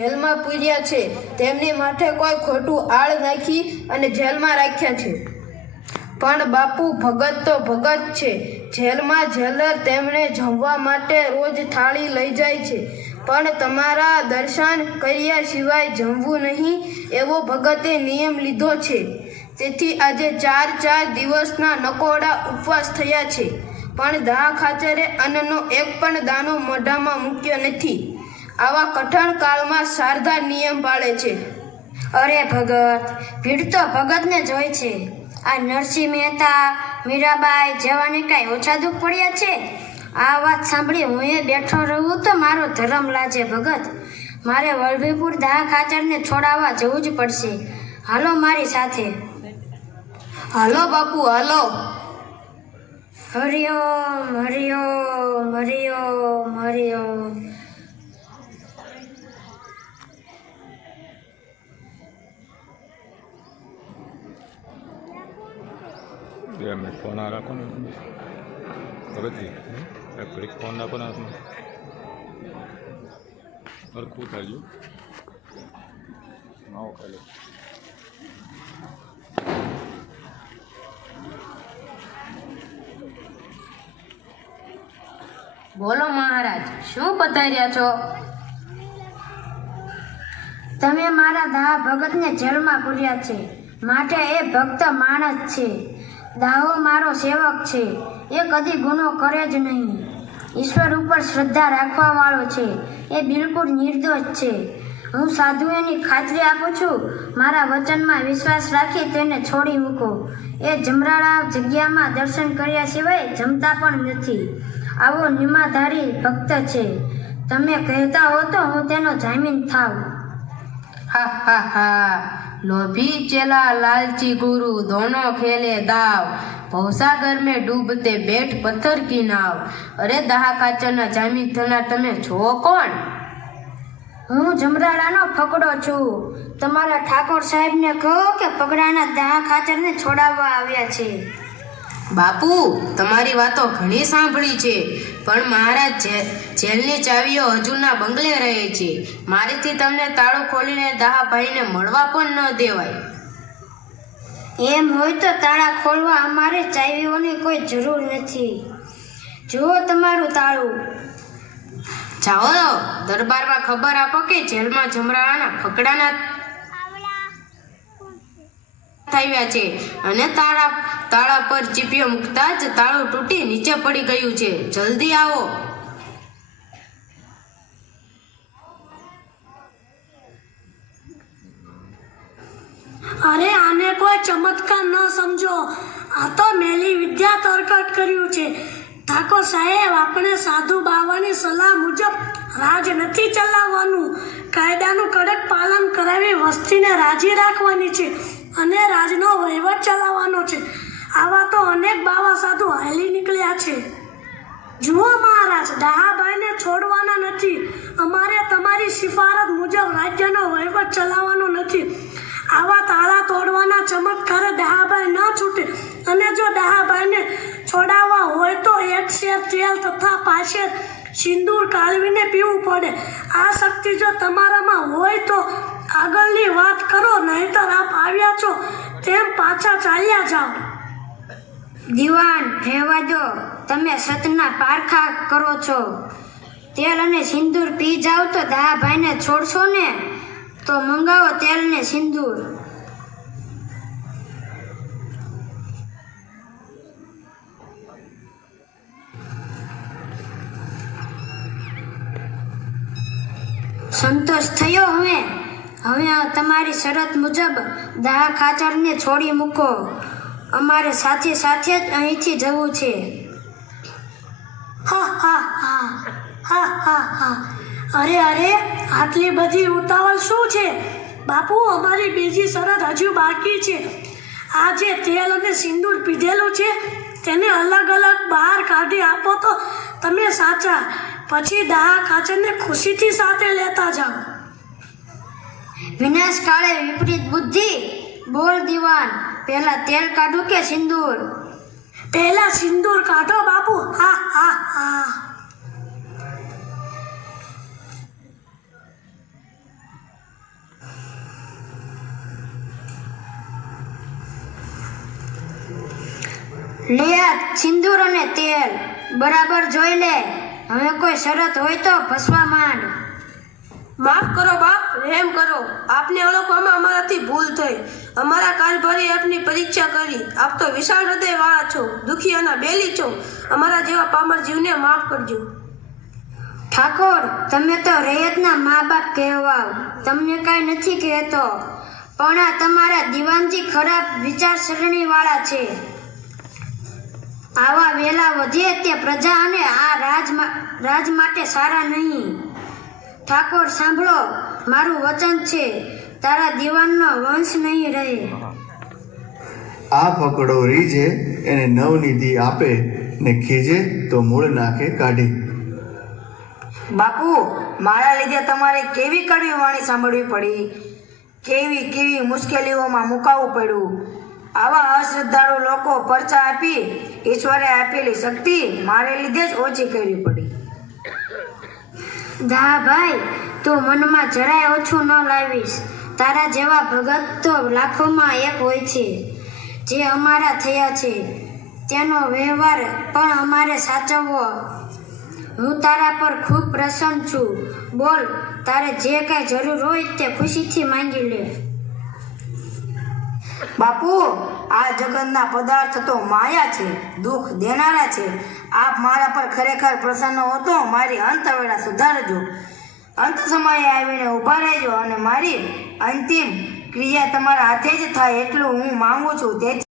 જેલમાં પૂર્યા છે. તેમની માથે કોઈ ખોટું આળ નાખી અને જેલમાં રાખ્યા છે. પણ બાપુ ભગત તો ભગત છે. જેલમાં જેલર તેમણે જમવા માટે રોજ થાળી લઈ જાય છે. પણ તમારા દર્શન કર્યા સિવાય જમવું નહીં એવો ભગતે નિયમ લીધો છે. તેથી આજે ચાર ચાર દિવસના નકોડા ઉપવાસ થયા છે. પણ દા ખાચરે અન્નનો એક પણ દાનો મોઢામાં મૂક્યો નથી. આવા કઠણ કાળમાં શારદા નિયમ પાળે છે. અરે ભગત, ભીડ તો ભગતને જ હોય છે. આ નરસિંહ મહેતા, મીરાબાઈ જેવાને કાંઈ ઓછા દુઃખ પડ્યા છે? આ વાત સાંભળી હું એ બેઠો રહું તો મારો ધર્મ લાજે ભગત. મારે વલભીપુર દાહ ખાચરને છોડાવવા જવું જ પડશે. હાલો મારી સાથે. હાલો બાપુ, હાલો. હરિઓમ હરિઓમ હરિઓમ હરિઓમ. બે મિનિટ ફોન આ રાખો ને ભગતજી એક ઘડીક ફોન રાખો ને હાથમાં સરખું થાય આવો ખાલી બોલો મહારાજ શું પધાર્યા છો? તમે મારા દા ભગતને જેલમાં પૂર્યા છે. માટે એ ભક્ત માણસ છે. દાવો મારો સેવક છે. એ કદી ગુનો કરે જ નહીં. ઈશ્વર ઉપર શ્રદ્ધા રાખવા વાળો છે. એ બિલકુલ નિર્દોષ છે. હું સાધુ એની ખાતરી આપું છું. મારા વચનમાં વિશ્વાસ રાખી તેને છોડી મૂકો. એ જમરાળા જગ્યામાં દર્શન કર્યા સિવાય જમતા પણ નથી. આવો નિમાધારી ભક્ત છે. તમે કહેતા હો તો હું તેનો જામીન થાવ. હા હા હા. લોભી ચેલા લાલચી ગુરુ દોનો ખેલે દાવ. ભવસાગર મેં ડૂબતે બેઠ પથ્થર કી નાવ અરે દહા કાચરના જામીન થનાર તમે છો કોણ? હું જમરાળાનો ફકડો છું. તમારા ઠાકોર સાહેબને કહો કે પગડાના દહા ખાચરને છોડાવવા આવ્યા છે. બાપુ તમારી વાતો ઘણી સાંભળી છે પણ જે- જેલની ચાવીઓ હજુના બંગલે રહે છે. મારેથી તમને તાળું ખોલીને દાહાભાઈને મળવા પણ ન દેવાય. એમ હોય તો તાળા ખોલવા અમારે ચાવીઓની કોઈ જરૂર નથી. જુઓ તમારું તાળું. જાઓ દરબારમાં ખબર આપો કે જેલમાં જમરાના ફકડાના થયા છે અને તાળા તાળા પર ચીપિયો મૂકતા જ તાળું તૂટી નીચે પડી ગયું છે. જલ્દી આવો. અરે, આને કોઈ ચમત્કાર ન સમજો. આ તો મેલી વિદ્યા તરકટ કર્યું છે. ઠાકોર સાહેબ, આપણે સાધુ બાવાની સલાહ મુજબ રાજ નથી ચલાવવાનું. કાયદાનું કડક પાલન કરાવી વસ્તીને રાજી રાખવાની છે. અને રાજનો વહીવટ ચલાવવાનો છે. આવા તો અનેક બાવા સાધુ હાલી નીકળ્યા છે. જુઓ મહારાજ, દહાભાઈને છોડવાના નથી. અમારે તમારી સિફારત મુજબ રાજ્યનો વહીવટ ચલાવવાનો નથી. આવા તાળા તોડવાના ચમત્કારે દહાભાઈ ન છૂટે. અને જો દહાભાઈને છોડાવવા હોય તો એક શેર તેલ તથા પાસે સિંદૂર કાળવીને પીવું પડે. આ શક્તિ જો તમારામાં હોય તો આગળની વાત કરો, નહીંતર આપ આવ્યા છો તેમ પાછા ચાલ્યા જાઓ. દીવાન, રહેવા દો. તમે સતના પારખા કરો છો. તેલ અને સિંદૂર પી જાઓ તો દાભાઈને છોડશો ને? તો મંગાવો તેલ ને સિંદૂર. સંતોષ થયો હવે. હવે તમારી શરત મુજબ દાહ ખાચરને છોડી મૂકો. અમારે સાથે સાથે જ અહીંથી જવું છે. હા હા હા. હા હા હા. અરે અરે આટલી બધી ઉતાવળ શું છે? બાપુ અમારી બીજી શરત હજુ બાકી છે. આ જે તેલ અને સિંદૂર પીધેલું છે તેને અલગ અલગ બહાર કાઢી આપો તો તમે સાચા. પછી દાહ કાચરને ખુશીથી સાથે લેતા જાઓ. વિનાશ કાળે વિપરીત બુદ્ધિ. બોલ દીવાન પહેલા તેલ કાઢું કે સિંદૂર? પહેલા સિંદૂર કાઢો બાપુ. હા હા હા. લે આ સિંદૂર અને તેલ. બરાબર જોઈ લે. હવે કોઈ શરત હોય તો ભસવા માંડ. માફ કરો બાપ રેમ કરો. આપને ઓળખવામાં અમારાથી ભૂલ થઈ. અમારા કારભારી આપની પરીક્ષા કરી. આપ તો વિશાળ હૃદય વાળા છો દુખિયાના બેલી છો. અમારા જેવા પામર જીવને માફ કરજો. ઠાકોર તમે તો રૈયતના મા બાપ કહેવાવ. તમને કાંઈ નથી કહેતો. પણ આ તમારા દીવાનજી ખરાબ વિચારસરણીવાળા છે. આવા વેલા વધે તે પ્રજા અને આ રાજ રાજ માટે સારા નહીં. ઠાકોર સાંભળો મારું વચન છે તારા દીવાનનો વંશ નહીં રહે. આ ફકડો રીજે એને નવનિધિ આપે ને ખીજે તો મૂળ નાખે કાઢી. બાપુ મારા લીધે તમારે કેવી કડવી વાણી સાંભળવી પડી? કેવી કેવી મુશ્કેલીઓમાં મુકાવવું પડ્યું? આવા અશ્રદ્ધાળુ લોકો પરચા આપી ઈશ્વરે આપેલી શક્તિ મારે લીધે જ ઓછી કરવી પડી. દા ભાઈ, તું મનમાં જરાય ઓછું ન લાવીશ. તારા જેવા ભગત તો લાખોમાં એક હોય છે, જે અમારા થયા છે. તેનો વ્યવહાર પણ અમારે સાચવવો. હું તારા પર ખૂબ પ્રસન્ન છું. બોલ, તારે જે કાંઈ જરૂર હોય તે ખુશીથી માંગી લે. બાપુ, આ જગતના પદાર્થ તો માયા છે, દુઃખ દેનારા છે. આપ મારા પર ખરેખર પ્રસન્ન હો તો મારી અંતવેળા સુધારજો. અંત સમયે આવીને ઊભા રહેજો અને મારી અંતિમ ક્રિયા તમારા હાથે જ થાય એટલું હું માંગુ છું. તેથી